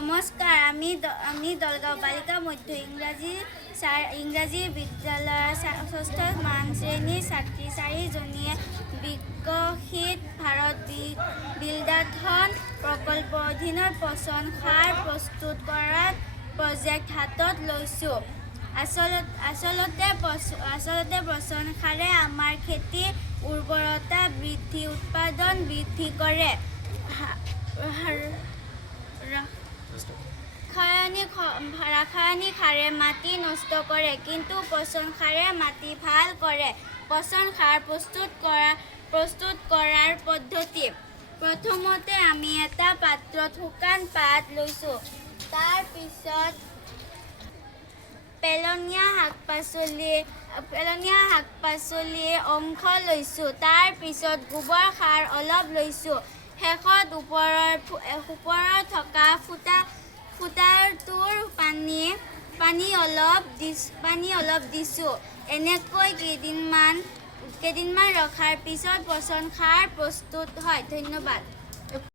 নমস্কাৰ, আমি দলগাঁও বালিকা মধ্য ইংৰাজী বিদ্যালয়ৰ ষষ্ঠ মান শ্ৰেণীৰ ছাত্ৰী 4জনীয়ে বিকশিত ভাৰত বিল্ডাথন প্ৰকল্পৰ অধীনত পচন সাৰ প্ৰস্তুত কৰাৰ প্ৰজেক্ট হাতত লৈছোঁ। আচলতে পচন সাৰে আমাৰ খেতিৰ উৰ্বৰতা বৃদ্ধি, উৎপাদন বৃদ্ধি কৰে। ৰাসায়নিক সাৰে মাটি নষ্ট কৰে, কিন্তু পচন সাৰে মাটি ভাল কৰে। পচন সাৰ প্ৰস্তুত কৰাৰ পদ্ধতি: প্ৰথমতে আমি এটা পাত্ৰত শুকান পাত লৈছোঁ। তাৰ পিছত পেলনীয়া শাক-পাচলিৰ অংশ লৈছোঁ। তাৰ পিছত গোবৰ সাৰ অলপ লৈছোঁ। শেষত ওপৰত থকা ফুটাটোৰ পানী অলপ দিছোঁ। এনেকৈ কেইদিনমান ৰখাৰ পিছত পচন সাৰ প্ৰস্তুত হয়। ধন্যবাদ।